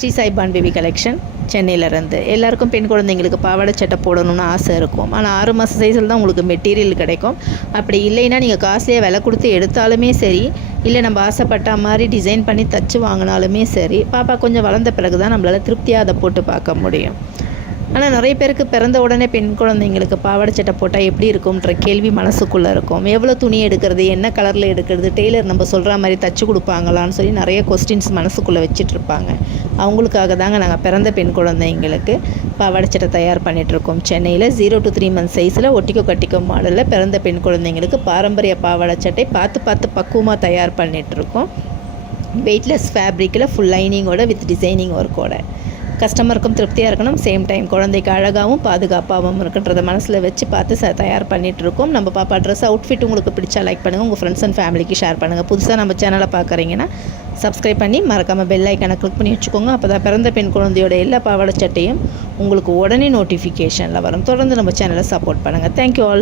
Sri சாய்பான் baby collection சென்னையிலேருந்து. எல்லாருக்கும் பெண் குழந்தைங்களுக்கு பாவாடை சட்டை போடணும்னு ஆசை இருக்கும். ஆனால் ஆறு மாத சைஸில் தான் உங்களுக்கு மெட்டீரியல் கிடைக்கும். அப்படி இல்லைன்னா நீங்கள் காசுலேயே விலை கொடுத்து எடுத்தாலுமே சரி இல்லை நம்ம ஆசைப்பட்ட மாதிரி டிசைன் பண்ணி தச்சு வாங்கினாலுமே சரி பாப்பா கொஞ்சம் வளர்ந்த பிறகு தான் நம்மளால் திருப்தியாக அதை போட்டு பார்க்க முடியும். ஆனால் நிறைய பேருக்கு பிறந்த உடனே பெண் குழந்தைங்களுக்கு பாவாடை சட்டை போட்டால் எப்படி இருக்கும்ன்ற கேள்வி மனசுக்குள்ளே இருக்கும். எவ்வளோ துணி எடுக்கிறது என்ன கலரில் எடுக்கிறது டெய்லர் நம்ம சொல்கிற மாதிரி தச்சு கொடுப்பாங்களான்னு சொல்லி நிறைய கொஸ்டின்ஸ் மனசுக்குள்ளே வச்சிட்ருப்பாங்க அவங்களுக்காக தாங்க நாங்கள் பிறந்த பெண் குழந்தைங்களுக்கு பாவாடை சட்டை தயார் பண்ணிகிட்ருக்கோம் சென்னையில் ஜீரோ டு த்ரீ மந்த் சைஸில் ஒட்டிக்கோ கட்டிக்கோ மாடலில் பிறந்த பெண் குழந்தைங்களுக்கு பாரம்பரிய பாவாடை சட்டை பார்த்து பார்த்து பக்குவமாக தயார் பண்ணிகிட்ருக்கோம் வெயிட்லெஸ் ஃபேப்ரிக்கில் ஃபுல் லைனிங்கோட வித் டிசைனிங் ஒர்க்கோட கஸ்டமருக்கும் திருப்தியாக இருக்கணும். சேம் டைம் குழந்தைக்கு அழகாகவும் பாதுகாப்பாகவும் இருக்குன்றதை மனசில் வச்சு பார்த்து ச தயார் பண்ணிகிட்ருக்கோம் இருக்கோம். நம்ம பாப்பா ட்ரெஸ் அவுட்ஃபிட் உங்களுக்கு பிடிச்சா லைக் பண்ணுங்கள் உங்கள் ஃப்ரெண்ட்ஸ் அண்ட் ஃபேமிலிக்கு ஷேர் பண்ணுங்கள் புதுசாக நம்ம சேனலை பார்க்குறீங்கன்னா சப்ஸ்கிரைப் பண்ணி மறக்காமல் பெல் ஐக்கனை கிளிக் பண்ணி வச்சுக்கோங்க. அப்போ தான் பிறந்த பெண் குழந்தையோட எல்லா பாவாடை சட்டையும் உங்களுக்கு உடனே நோட்டிஃபிகேஷனில் வரும். தொடர்ந்து நம்ம சேனலை சப்போர்ட் பண்ணுங்கள் தேங்க்யூ ஆல்